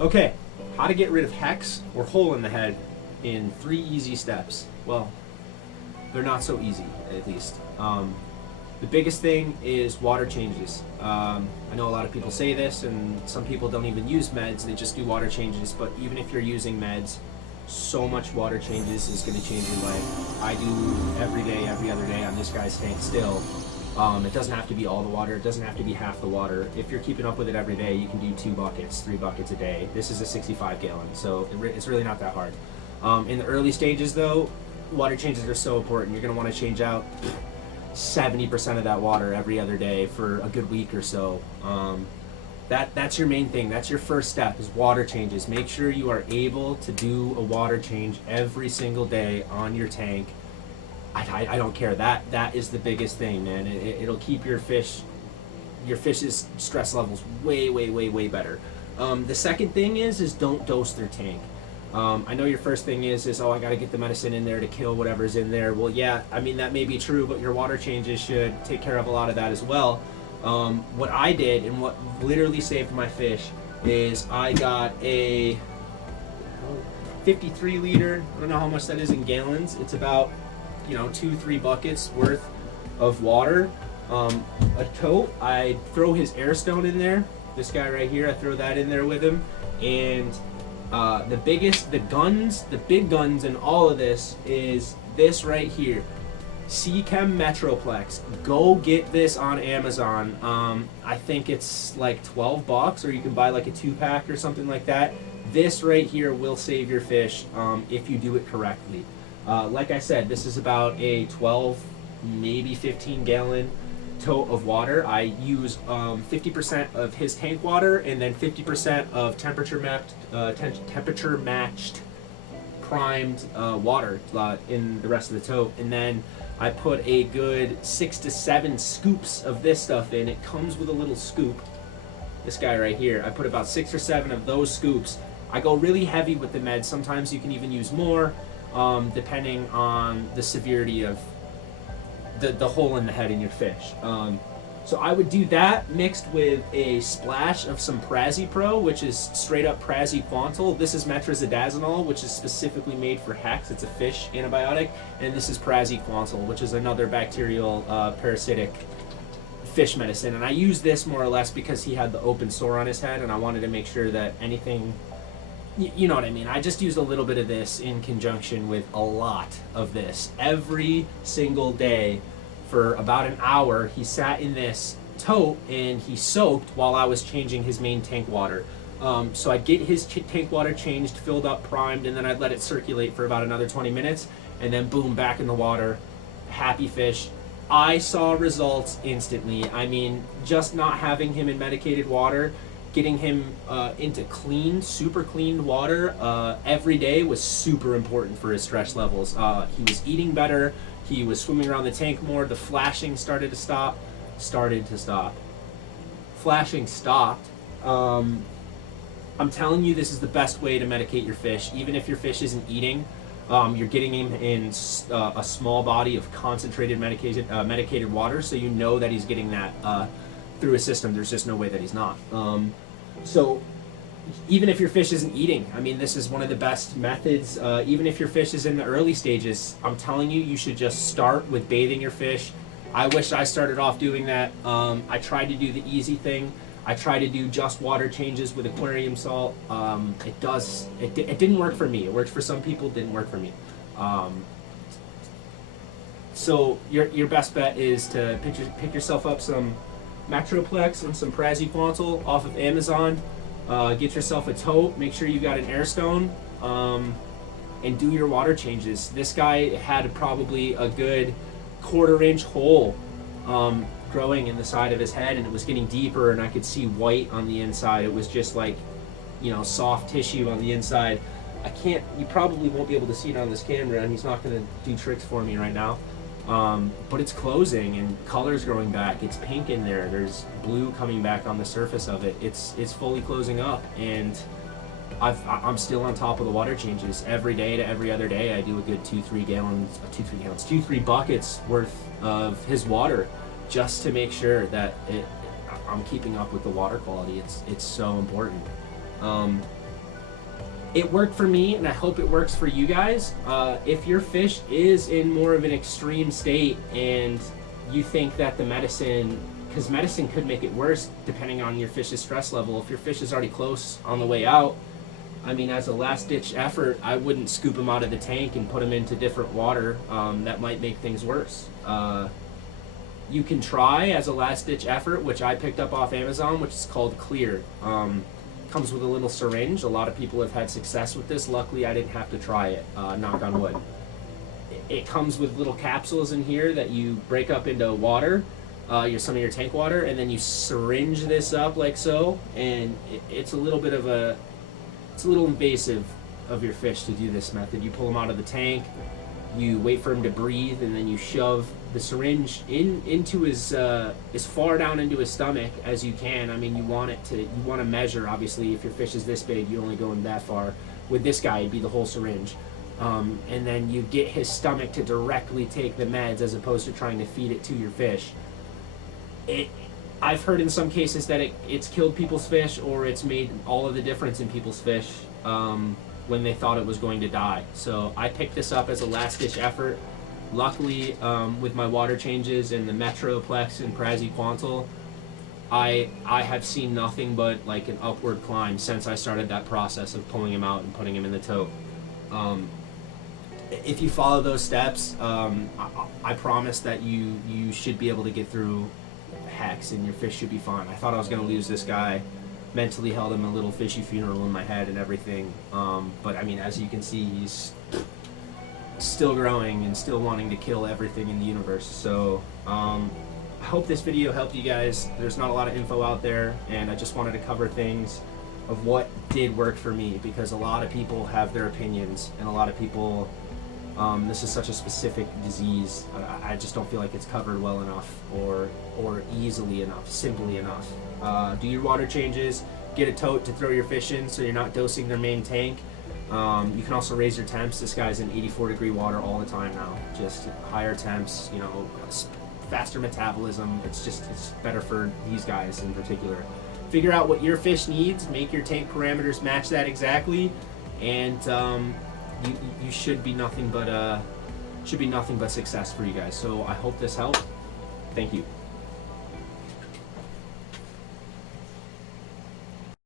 Okay, how to get rid of hex or hole in the head in 3 easy steps. Well, they're not so easy, at least. The biggest thing is water changes. I know a lot of people say this, and some people don't even use meds, they just do water changes, but even if you're using meds, so much water changes is going to change your life. I do every day, every other day on this guy's tank still. It doesn't have to be all the water, it doesn't have to be half the water. If you're keeping up with it every day, you can do 2 buckets, 3 buckets a day. This is a 65 gallon, so it's really not that hard. In the early stages though, water changes are so important. You're going to want to change out 70% of that water every other day for a good week or so. That's your main thing. That's your first step, is water changes. Make sure you are able to do a water change every single day on your tank. I don't care. That is the biggest thing, man. It'll keep your fish's stress levels way better. The second thing is don't dose their tank. I know your first thing is oh, I got to get the medicine in there to kill whatever's in there. Well, yeah, I mean, that may be true, but your water changes should take care of a lot of that as well. What I did, and what literally saved my fish, is I got a 53 liter, I don't know how much that is in gallons, it's about 2-3 buckets worth of water, a tote. I throw his air stone in there, this guy right here, I throw that in there with him, and the big guns in all of this is this right here, Seachem Metroplex. Go get this on Amazon. I think it's like 12 bucks, or you can buy like a 2-pack or something like that. This right here will save your fish if you do it correctly. Like I said, this is about a 12, maybe 15 gallon tote of water. I use 50% of his tank water and then 50% of temperature matched primed water in the rest of the tote, and then I put a good 6 to 7 scoops of this stuff in. It comes with a little scoop, this guy right here. I put about 6 or 7 of those scoops. I go really heavy with the meds. Sometimes you can even use more, depending on the severity of the hole in the head in your fish. So I would do that mixed with a splash of some Prazipro, which is straight up praziquantel. This is metronidazole, which is specifically made for hex. It's a fish antibiotic. And this is praziquantel, which is another bacterial parasitic fish medicine. And I use this more or less because he had the open sore on his head, and I wanted to make sure that anything, you know what I mean. I just used a little bit of this in conjunction with a lot of this. Every single day for about an hour, he sat in this tote and he soaked while I was changing his main tank water. So I'd get his tank water changed, filled up, primed, and then I'd let it circulate for about another 20 minutes, and then boom, back in the water. Happy fish. I saw results instantly. I mean, just not having him in medicated water, getting him into clean, super clean water every day was super important for his stress levels. He was eating better. He was swimming around the tank more. The flashing started to stop. Flashing stopped. I'm telling you, this is the best way to medicate your fish. Even if your fish isn't eating, you're getting him in a small body of concentrated medicated water, so you know that he's getting that through his system. There's just no way that he's not. So even if your fish isn't eating, I mean, this is one of the best methods. Even if your fish is in the early stages, I'm telling you, you should just start with bathing your fish. I wish I started off doing that. I tried to do the easy thing. I tried to do just water changes with aquarium salt. It didn't work for me. It worked for some people, didn't work for me. So your best bet is to pick yourself up some Metroplex and some praziquantel off of Amazon. Get yourself a tote, make sure you got an air stone, and do your water changes. This guy had probably a good 1/4 inch hole growing in the side of his head, and it was getting deeper, and I could see white on the inside. It was just like, soft tissue on the inside. You probably won't be able to see it on this camera, and he's not going to do tricks for me right now. But it's closing and color's growing back. It's pink in there. There's blue coming back on the surface of it. It's fully closing up, and I'm still on top of the water changes every day to every other day. I do a good 2-3 buckets worth of his water, just to make sure that I'm keeping up with the water quality. It's so important. It worked for me, and I hope it works for you guys. If your fish is in more of an extreme state and you think that the medicine, because medicine could make it worse depending on your fish's stress level. If your fish is already close on the way out, I mean, as a last-ditch effort, I wouldn't scoop them out of the tank and put them into different water. That might make things worse. You can try as a last-ditch effort, which I picked up off Amazon, which is called Clear. Comes with a little syringe. A lot of people have had success with this. Luckily, I didn't have to try it, knock on wood. It comes with little capsules in here that you break up into water, some of your tank water, and then you syringe this up like so, and it's a little bit of it's a little invasive of your fish to do this method. You pull them out of the tank, you wait for him to breathe, and then you shove the syringe into his as far down into his stomach as you can. I mean, you want to measure. Obviously, if your fish is this big, you only go in that far. With this guy, it'd be the whole syringe, and then you get his stomach to directly take the meds as opposed to trying to feed it to your fish. I've heard in some cases that it's killed people's fish, or it's made all of the difference in people's fish when they thought it was going to die. So I picked this up as a last-ditch effort. Luckily, with my water changes and the Metroplex and Praziquantel, I have seen nothing but like an upward climb since I started that process of pulling him out and putting him in the tote. If you follow those steps, I promise that you should be able to get through Hex and your fish should be fine. I thought I was going to lose this guy. Mentally held him a little fishy funeral in my head and everything. But I mean, as you can see, he's still growing and still wanting to kill everything in the universe. So I hope this video helped you guys. There's not a lot of info out there, and I just wanted to cover things of what did work for me, because a lot of people have their opinions, and a lot of people, this is such a specific disease. I just don't feel like it's covered well enough or easily enough, simply enough. Do your water changes, get a tote to throw your fish in so you're not dosing their main tank. You can also raise your temps. This guy's in 84-degree water all the time now. Just higher temps, faster metabolism. It's better for these guys in particular. Figure out what your fish needs, make your tank parameters match that exactly, and you should be nothing but success for you guys. So I hope this helped. Thank you.